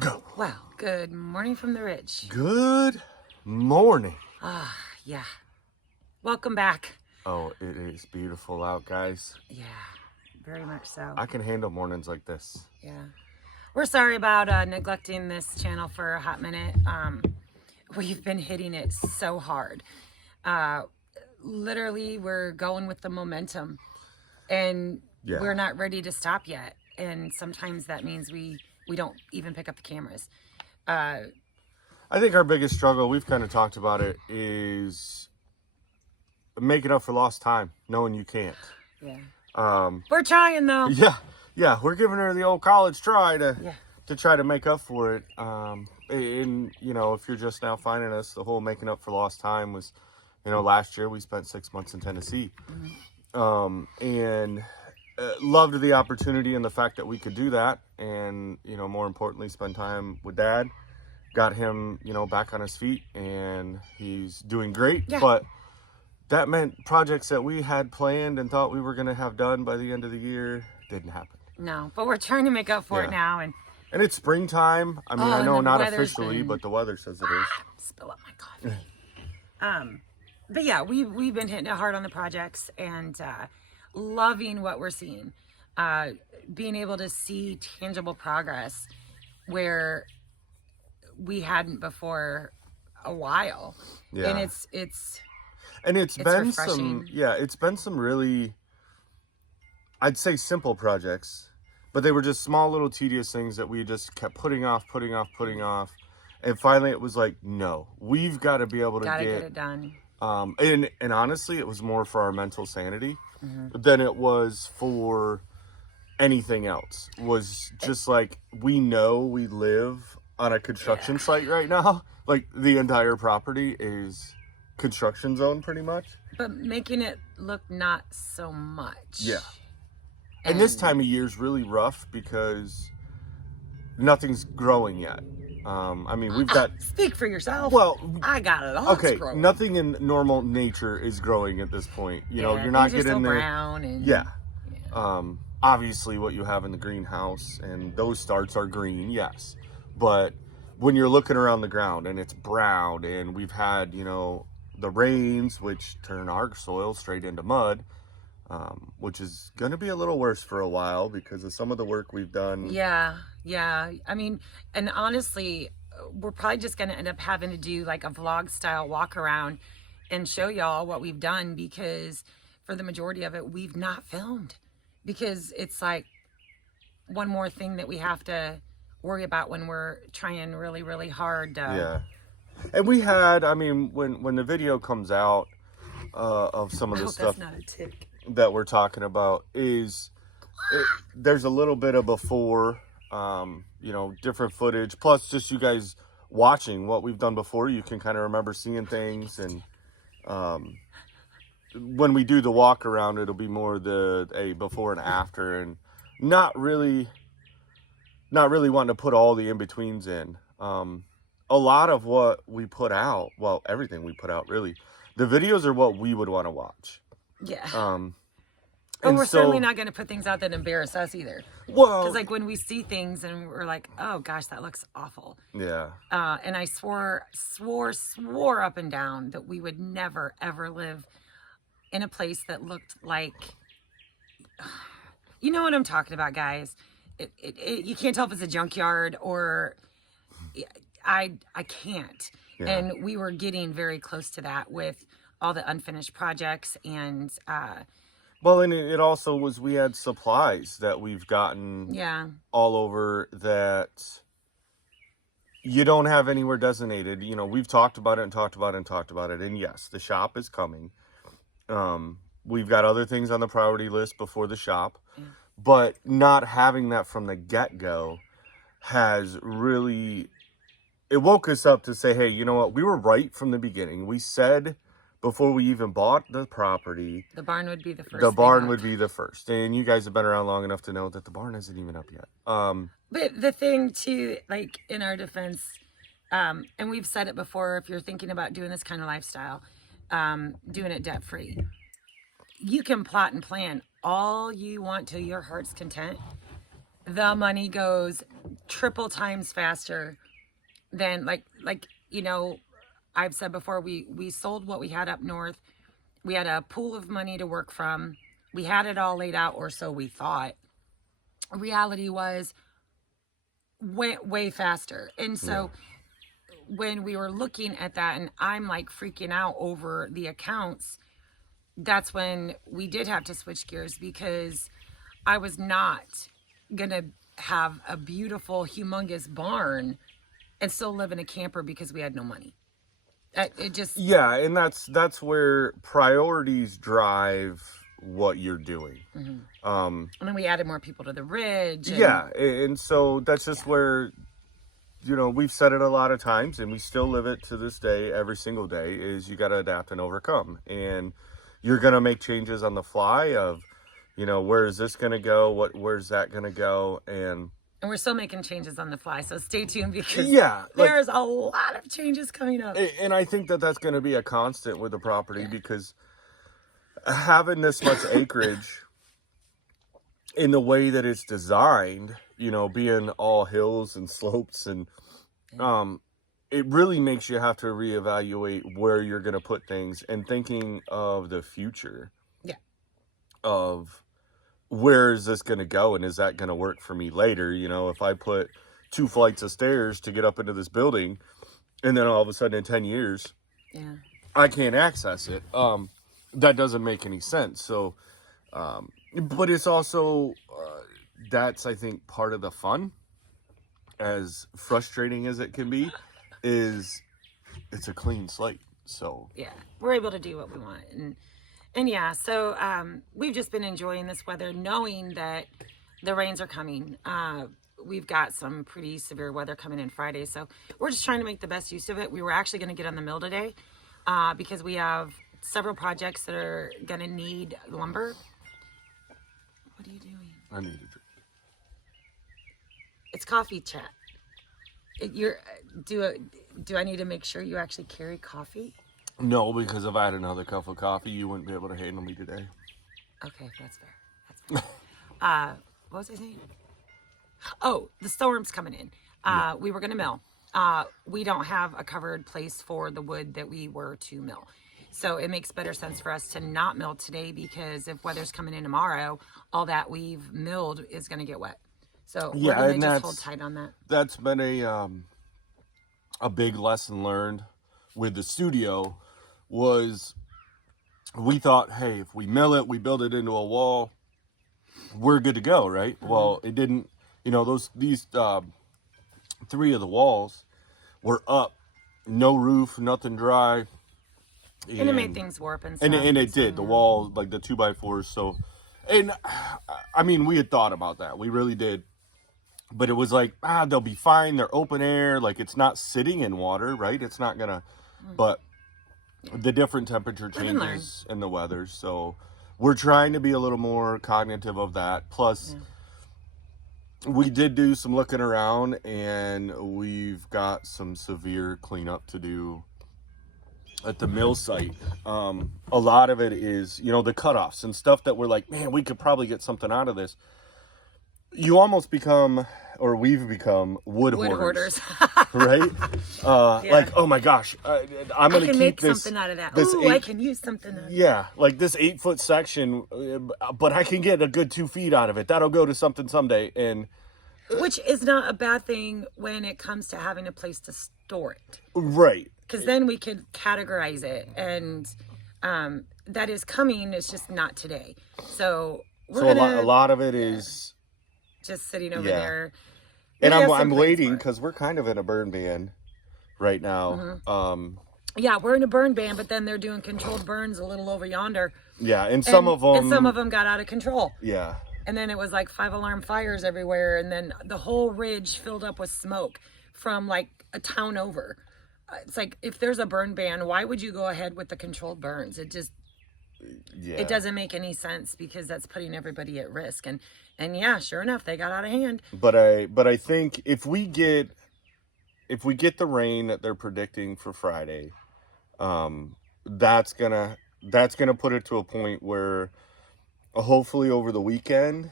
Go. Well, good morning from the ridge. Good morning. Yeah. Welcome back. Oh, it is beautiful out, guys. Yeah, very much so. I can handle mornings like this. Yeah. We're sorry about neglecting this channel for a hot minute. We've been hitting it so hard. Literally, we're going with the momentum, and Yeah. we're not ready to stop yet. And sometimes that means we don't even pick up the cameras. I think our biggest struggle, we've kind of talked about it, is making up for lost time, knowing you can't. Yeah. We're trying though. Yeah, we're giving her the old college try to try to make up for it. And you know, if you're just now finding us, the whole making up for lost time was, you know, last year we spent 6 months in Tennessee, and loved the opportunity and the fact that we could do that, and you know, more importantly, spend time with Dad. Got him, you know, back on his feet, and he's doing great. Yeah. But that meant projects that we had planned and thought we were going to have done by the end of the year didn't happen. No, but we're trying to make up for it now. And it's springtime. I mean, I know not officially, but the weather says it is. Spill up my coffee. But yeah, we've been hitting it hard on the projects and loving what we're seeing. Being able to see tangible progress where we hadn't before a while. Yeah. And it's been refreshing. it's been some really, I'd say, simple projects, but they were just small little tedious things that we just kept putting off. And finally it was like, no, we've got to be able to get it done. And honestly, it was more for our mental sanity than it was for anything else. Was just like, we know we live on a construction site right now. Like, the entire property is construction zone pretty much. But making it look not so much. Yeah. And this time of year is really rough because nothing's growing yet. I mean, we've got... Speak for yourself. Well, I got it all. Okay, nothing in normal nature is growing at this point. You know, you're not getting there. Brown and... Obviously, what you have in the greenhouse and those starts are green, yes. But when you're looking around the ground and it's brown, and we've had, you know, the rains, which turn our soil straight into mud, which is going to be a little worse for a while because of some of the work we've done. Yeah. I mean, and honestly, we're probably just going to end up having to do like a vlog style walk around and show y'all what we've done, because for the majority of it, we've not filmed, because it's like one more thing that we have to worry about when we're trying really, really hard. And we had, I mean, when the video comes out of some of the stuff that we're talking about, there's a little bit of before, you know, different footage, plus just you guys watching what we've done before. You can kind of remember seeing things, and when we do the walk around, it'll be more a before and after, and not really wanting to put all the in-betweens in. A lot of what we put out, well, everything we put out, really, the videos are what we would want to watch. Yeah. And we're certainly not going to put things out that embarrass us either. Well, because like when we see things and we're like, oh gosh, that looks awful. Yeah. And I swore up and down that we would never ever live in a place that looked like, you know what I'm talking about, guys. You can't tell if it's a junkyard or... I can't. Yeah. And we were getting very close to that with all the unfinished projects. And well, and it also was, we had supplies that we've gotten all over that you don't have anywhere designated. You know, we've talked about it. And yes, the shop is coming. We've got other things on the priority list before the shop, but not having that from the get-go has really... It woke us up to say, hey, you know what? We were right from the beginning. We said before we even bought the property, the barn would be the first. The barn would be the first. And you guys have been around long enough to know that the barn isn't even up yet. But the thing too, like in our defense, and we've said it before, if you're thinking about doing this kind of lifestyle, doing it debt free, you can plot and plan all you want to your heart's content. The money goes triple times faster than like, you know, I've said before, we sold what we had up north. We had a pool of money to work from. We had it all laid out, or so we thought. Reality was way faster. And so when we were looking at that, and I'm like freaking out over the accounts, that's when we did have to switch gears, because I was not gonna have a beautiful, humongous barn and still live in a camper because we had no money. It just and that's where priorities drive what you're doing. And then we added more people to the ridge. And so that's just where, you know, we've said it a lot of times, and we still live it to this day, every single day, is you got to adapt and overcome. And you're going to make changes on the fly of, you know, where is this going to go? Where's that going to go? And we're still making changes on the fly. So stay tuned, because there's a lot of changes coming up. And I think that that's going to be a constant with the property, because having this much acreage in the way that it's designed, you know, being all hills and slopes, and it really makes you have to reevaluate where you're going to put things, and thinking of the future of where is this going to go, and is that going to work for me later? You know, if I put 2 flights of stairs to get up into this building, and then all of a sudden in 10 years I can't access it, that doesn't make any sense. So but it's also that's, I think, part of the fun, as frustrating as it can be, is it's a clean slate. So we're able to do what we want. And so we've just been enjoying this weather, knowing that the rains are coming. We've got some pretty severe weather coming in Friday, so we're just trying to make the best use of it. We were actually going to get on the mill today because we have several projects that are going to need lumber. What are you doing? I need a drink. It's coffee chat. Do I need to make sure you actually carry coffee? No, because if I had another cup of coffee, you wouldn't be able to handle me today. Okay, that's fair. What was I saying? Oh, the storm's coming in. We were going to mill. We don't have a covered place for the wood that we were to mill. So it makes better sense for us to not mill today, because if weather's coming in tomorrow, all that we've milled is going to get wet. So we're going to just hold tight on that. That's been a big lesson learned with the studio. Was we thought, hey, if we mill it, we build it into a wall, we're good to go, right? Well, it didn't. You know, these 3 of the walls were up, no roof, nothing dry, and it made things warp and stuff. And it did. The wall, like the 2x4s. So, and I mean, we had thought about that. We really did. But it was like, they'll be fine. They're open air. Like, it's not sitting in water, right? It's not gonna. But the different temperature changes in the weather, so we're trying to be a little more cognitive of that. Plus, we did do some looking around, and we've got some severe cleanup to do at the mill site. A lot of it is, you know, the cutoffs and stuff that we're like, man, we could probably get something out of this. You almost become, or we've become, wood hoarders. Right? Like, oh my gosh, I'm going to keep make this. Something out of that. Ooh, I can use something out of that. Yeah, like this 8-foot section, but I can get a good 2 feet out of it. That'll go to something someday. And which is not a bad thing when it comes to having a place to store it. Right. Because then we could categorize it. And that is coming. It's just not today. So a lot of it is just sitting over there. And I'm waiting, because we're kind of in a burn ban right now. Yeah, we're in a burn ban, but then they're doing controlled burns a little over yonder. Yeah, and some of them got out of control. Yeah. And then it was like 5-alarm fires everywhere, and then the whole ridge filled up with smoke from like a town over. It's like, if there's a burn ban, why would you go ahead with the controlled burns? It just it doesn't make any sense, because that's putting everybody at risk. And yeah, sure enough, they got out of hand. But I think if we get the rain that they're predicting for Friday, that's gonna put it to a point where hopefully over the weekend,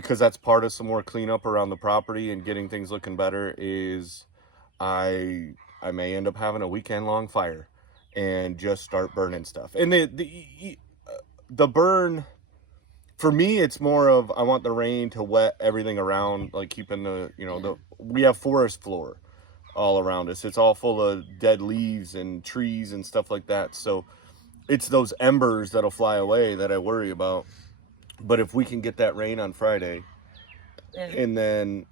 because that's part of some more cleanup around the property and getting things looking better, is I may end up having a weekend long fire and just start burning stuff. And the burn, for me, it's more of, I want the rain to wet everything around, like keeping we have forest floor all around us. It's all full of dead leaves and trees and stuff like that. So it's those embers that'll fly away that I worry about. But if we can get that rain on Friday, and then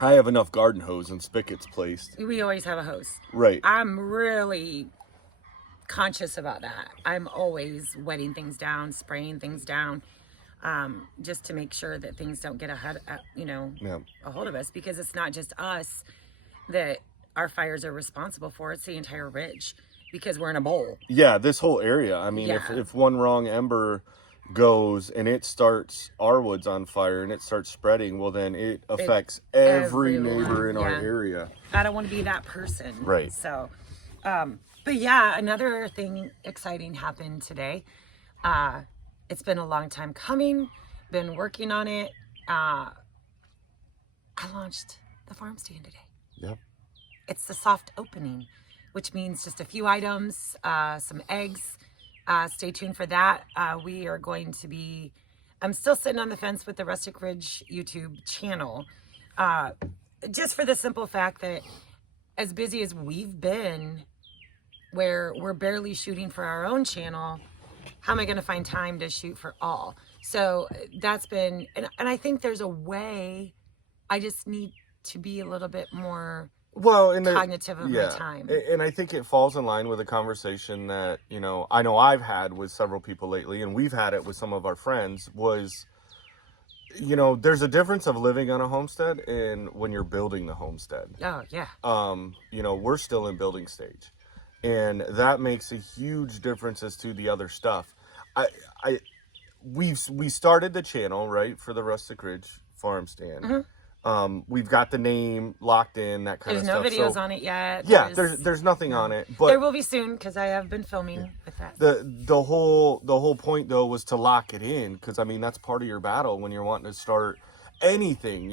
I have enough garden hose and spigots placed. We always have a hose. Right. I'm really conscious about that. I'm always wetting things down, spraying things down, just to make sure that things don't get a hold of us, because it's not just us that our fires are responsible for. It's the entire ridge, because we're in a bowl. Yeah, this whole area. I mean, if one wrong ember goes and it starts our woods on fire and it starts spreading, well, then it affects every neighbor in our area. I don't want to be that person. Right. So, but yeah, another thing exciting happened today. It's been a long time coming, been working on it. I launched the farm stand today. Yep. It's the soft opening, which means just a few items, some eggs. Stay tuned for that. We are going to be, I'm still sitting on the fence with the Rustic Ridge YouTube channel, just for the simple fact that as busy as we've been, where we're barely shooting for our own channel, how am I going to find time to shoot for all? So that's been, and I think there's a way. I just need to be a little bit more cognitive of my time. And I think it falls in line with a conversation that, I know I've had with several people lately, and we've had it with some of our friends, was, there's a difference of living on a homestead and when you're building the homestead. Oh, yeah. We're still in building stage, and that makes a huge difference as to the other stuff. We started the channel, right, for the Rustic Ridge farm stand. Mm-hmm. We've got the name locked in, that kind of stuff. There's no videos on it yet. Yeah, there's nothing on it, but there will be soon, because I have been filming with that. The whole point though was to lock it in, because I mean that's part of your battle when you're wanting to start anything,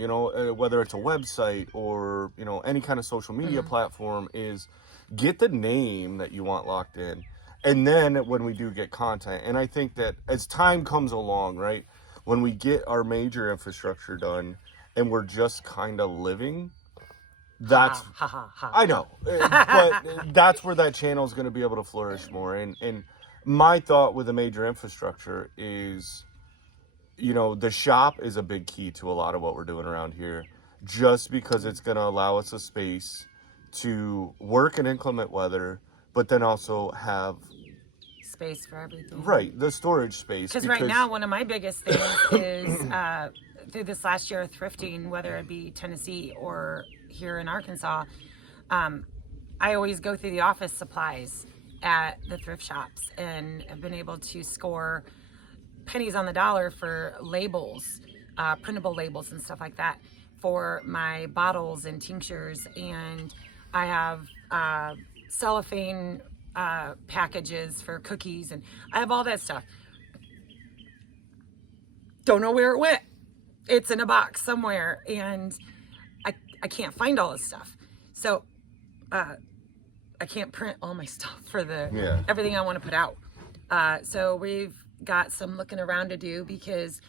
whether it's a website or any kind of social media platform, is get the name that you want locked in, and then when we do get content, and I think that as time comes along, right, when we get our major infrastructure done and we're just kind of living, that's I know, but that's where that channel is going to be able to flourish more. And my thought with the major infrastructure is, the shop is a big key to a lot of what we're doing around here, just because it's going to allow us a space to work in inclement weather, but then also have space for everything. Right, the storage space. Because right now, one of my biggest things is through this last year of thrifting, whether it be Tennessee or here in Arkansas, I always go through the office supplies at the thrift shops, and have been able to score pennies on the dollar for labels, printable labels and stuff like that, for my bottles and tinctures. And I have cellophane packages for cookies, and I have all that stuff. Don't know where it went. It's in a box somewhere, and I can't find all this stuff. So I can't print all my stuff for everything I want to put out. So we've got some looking around to do, because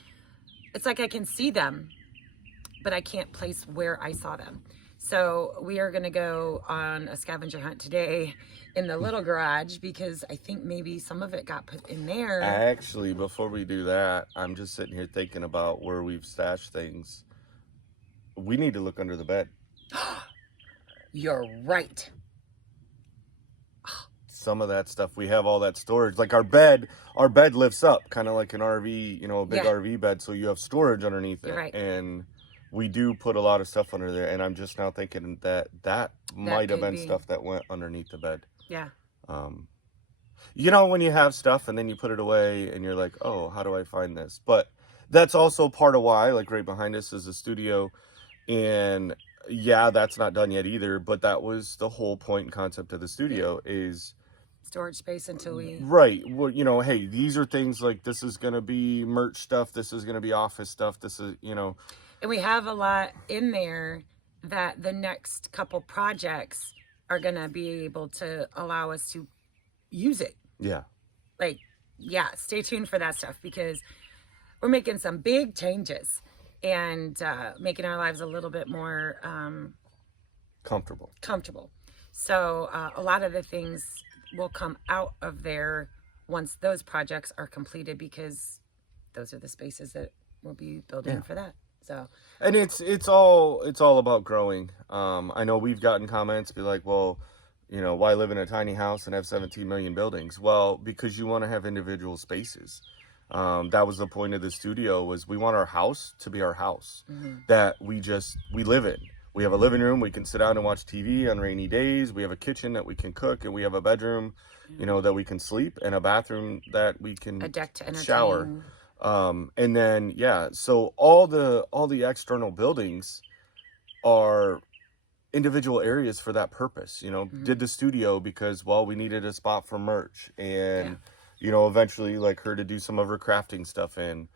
it's like I can see them, but I can't place where I saw them. So we are going to go on a scavenger hunt today in the little garage, because I think maybe some of it got put in there. Actually, before we do that, I'm just sitting here thinking about where we've stashed things. We need to look under the bed. You're right. Some of that stuff, we have all that storage. Like our bed lifts up, kind of like an RV, a big RV bed. So you have storage underneath it. Right. And we do put a lot of stuff under there. And I'm just now thinking that might have been stuff that went underneath the bed. Yeah. When you have stuff and then you put it away and you're like, oh, how do I find this? But that's also part of why, like right behind us is a studio, and that's not done yet either. But that was the whole point and concept of the studio, is storage space until we... Right. Well, you know, hey, these are things like, this is going to be merch stuff. This is going to be office stuff. This is, you know. And we have a lot in there that the next couple projects are going to be able to allow us to use it. Yeah. Like, yeah, stay tuned for that stuff, because we're making some big changes and making our lives a little bit more comfortable. So a lot of the things will come out of there once those projects are completed, because those are the spaces that we'll be building for that. So, and it's all about growing. I know we've gotten comments be like, well, you know, why live in a tiny house and have 17 million buildings? Well, because you want to have individual spaces. That was the point of the studio, was we want our house to be our house, that we live in. We have a living room, we can sit down and watch TV on rainy days. We have a kitchen that we can cook, and we have a bedroom, you know, that we can sleep, and a bathroom that we can a deck to entertain. Shower. And then, yeah, so all the external buildings are individual areas for that purpose. You know, did the studio because, well, we needed a spot for merch, and you know, eventually like her to do some of her crafting stuff in.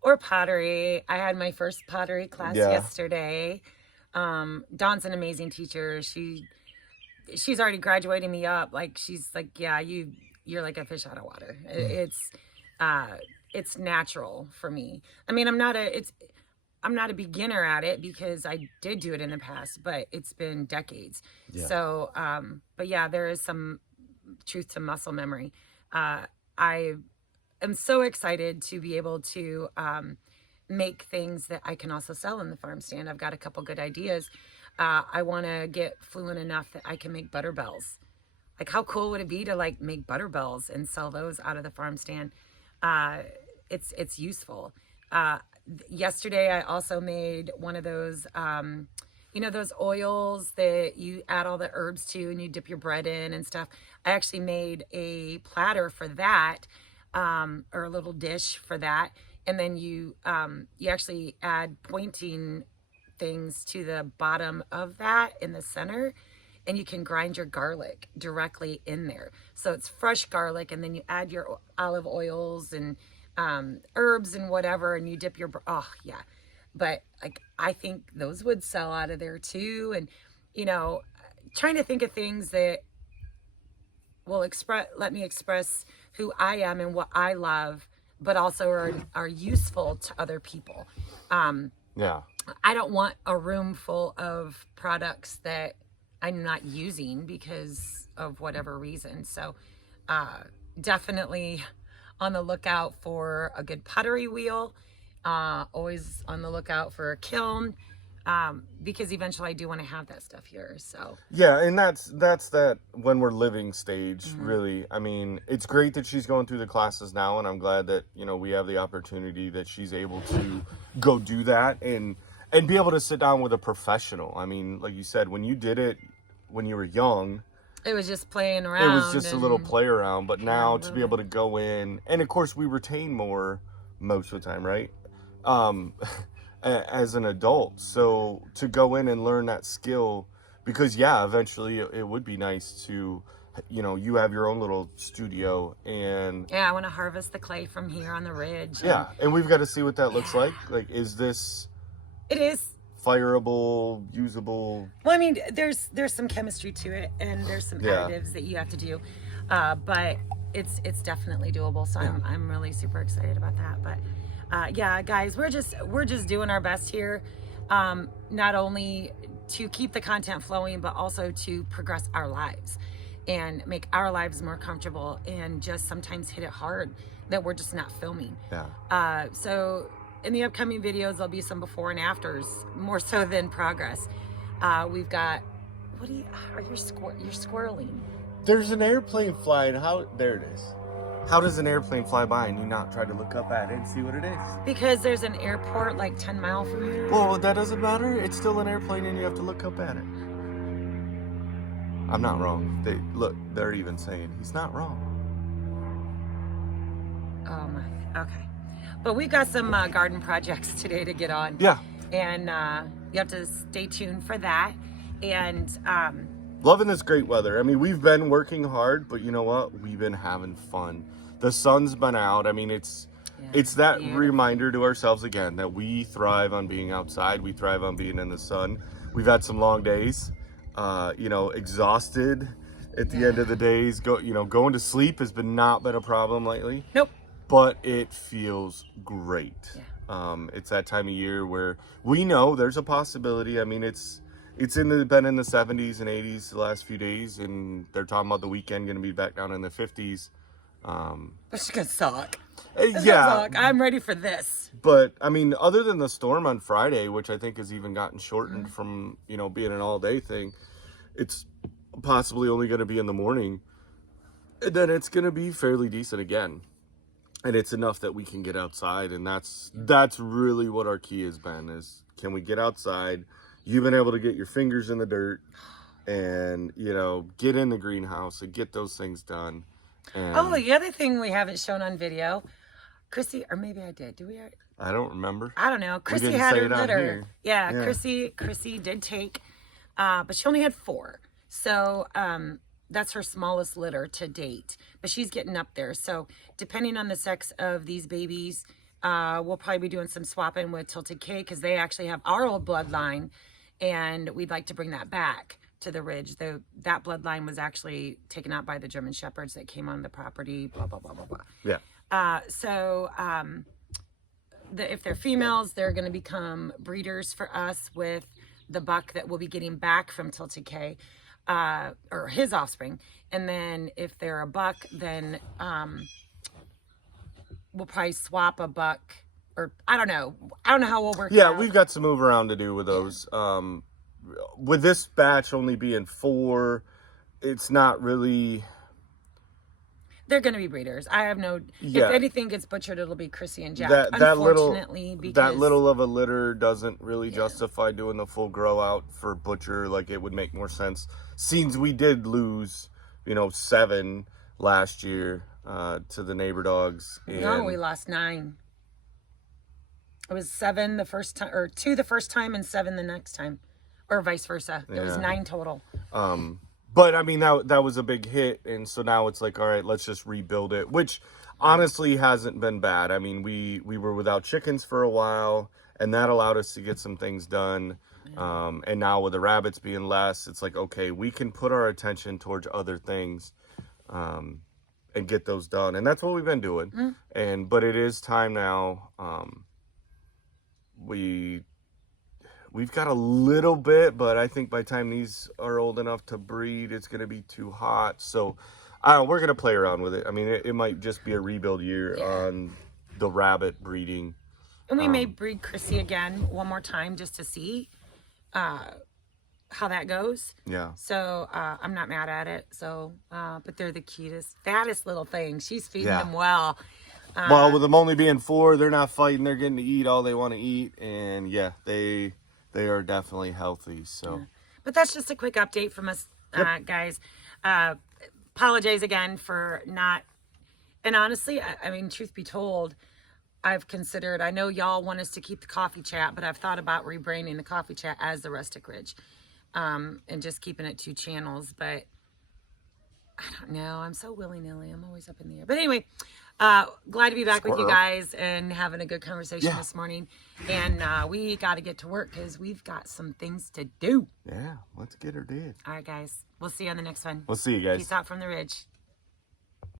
Or pottery. I had my first pottery class yesterday. Dawn's an amazing teacher. She's already graduating me up. Like, she's like, yeah, you're like a fish out of water. It's natural for me. I mean, I'm not a beginner at it, because I did do it in the past, but it's been decades. Yeah. So, but yeah, there is some truth to muscle memory. I am so excited to be able to make things that I can also sell in the farm stand. I've got a couple good ideas. I want to get fluent enough that I can make butter bells. Like, how cool would it be to like make butter bells and sell those out of the farm stand? It's useful. Yesterday I also made one of those, you know, those oils that you add all the herbs to and you dip your bread in and stuff. I actually made a platter for that, or a little dish for that. And then you actually add pointing things to the bottom of that in the center, and you can grind your garlic directly in there. So it's fresh garlic, and then you add your olive oils and herbs and whatever, and you dip your, but like, I think those would sell out of there too. And, you know, trying to think of things that will let me express who I am and what I love, but also are useful to other people. I don't want a room full of products that I'm not using because of whatever reason. So definitely on the lookout for a good pottery wheel, always on the lookout for a kiln, because eventually I do want to have that stuff here. So yeah, and that's that when we're living stage, really. I mean, it's great that she's going through the classes now, and I'm glad that, you know, we have the opportunity that she's able to go do that and be able to sit down with a professional. I mean, like you said, when you did it when you were young, it was just playing around. It was just a little play around, but now to be able to go in, and of course we retain more most of the time, right? As an adult. So to go in and learn that skill, because eventually it would be nice to, you know, you have your own little studio, and I want to harvest the clay from here on the ridge. And we've got to see what that looks like. Like, is this... It is fireable, usable? Well, I mean, there's some chemistry to it, and there's some additives that you have to do, but it's definitely doable. So I'm really super excited about that. But guys, we're just doing our best here, not only to keep the content flowing, but also to progress our lives and make our lives more comfortable, and just sometimes hit it hard that we're just not filming. So in the upcoming videos, there'll be some before and afters, more so than progress. We've got, you're squirreling. There's an airplane flying. There it is. How does an airplane fly by and you not try to look up at it and see what it is? Because there's an airport like 10 miles from here. Well, that doesn't matter. It's still an airplane and you have to look up at it. I'm not wrong. They're even saying he's not wrong. Oh my, okay. But we've got some garden projects today to get on. Yeah. And you have to stay tuned for that. And loving this great weather. I mean, we've been working hard, but you know what? We've been having fun. The sun's been out. I mean, it's that reminder to ourselves again that we thrive on being outside. We thrive on being in the sun. We've had some long days, exhausted at the end of the days. Going to sleep has not been a problem lately. Nope. But it feels great. Yeah. It's that time of year where we know there's a possibility. I mean, it's been in the 70s and 80s the last few days, and they're talking about the weekend going to be back down in the 50s. Which could suck. Yeah, I'm ready for this. But I mean, other than the storm on Friday, which I think has even gotten shortened from being an all-day thing, it's possibly only going to be in the morning, and then it's going to be fairly decent again. And it's enough that we can get outside, and that's really what our key has been, is can we get outside? You've been able to get your fingers in the dirt and, get in the greenhouse and get those things done. And the other thing we haven't shown on video, Chrissy, or maybe I did. Do we? I don't remember. I don't know. Chrissy had her litter. Yeah, Chrissy did take, but she only had 4. So, that's her smallest litter to date, but she's getting up there. So depending on the sex of these babies, we'll probably be doing some swapping with Tilted K, because they actually have our old bloodline, and we'd like to bring that back to the ridge. That bloodline was actually taken out by the German Shepherds that came on the property, blah, blah, blah, blah, blah. Yeah. If they're females, they're going to become breeders for us with the buck that we'll be getting back from Tilted K. Or his offspring. And then if they're a buck, then we'll probably swap a buck, or I don't know how we'll work. Yeah, we've got some move around to do with those. With this batch only being 4, it's not really. They're going to be breeders. I have no. Yeah. If anything gets butchered, it'll be Chrissy and Jack. That Unfortunately, that little of a litter doesn't really justify doing the full grow out for butcher. Like, it would make more sense. Since we did lose, 7 last year to the neighbor dogs. No, we lost 9. It was 7 the first time, or 2 the first time, and 7 the next time, or vice versa. It was 9 total. But I mean, that was a big hit, and so now it's like, all right, let's just rebuild it, which honestly hasn't been bad. I mean, we were without chickens for a while, and that allowed us to get some things done. And now with the rabbits being less, it's like, okay, we can put our attention towards other things and get those done, and that's what we've been doing. But it is time now. We've got a little bit, but I think by the time these are old enough to breed, it's going to be too hot. So we're going to play around with it. I mean, it might just be a rebuild year on the rabbit breeding. And we may breed Chrissy again one more time just to see how that goes. Yeah. So I'm not mad at it. So, but they're the cutest, fattest little things. She's feeding them well. Well, with them only being 4, they're not fighting. They're getting to eat all they want to eat. And they are definitely healthy. So, but that's just a quick update from us, guys. Apologize again for not. And honestly, I mean, truth be told, I've considered. I know y'all want us to keep the coffee chat, but I've thought about rebranding the coffee chat as the Rustic Ridge, and just keeping it 2 channels. But I don't know. I'm so willy-nilly. I'm always up in the air. But anyway. Glad to be back with you guys and having a good conversation this morning. And we got to get to work because we've got some things to do. Yeah, let's get her did. All right, guys. We'll see you on the next one. We'll see you guys. Peace out from the ridge.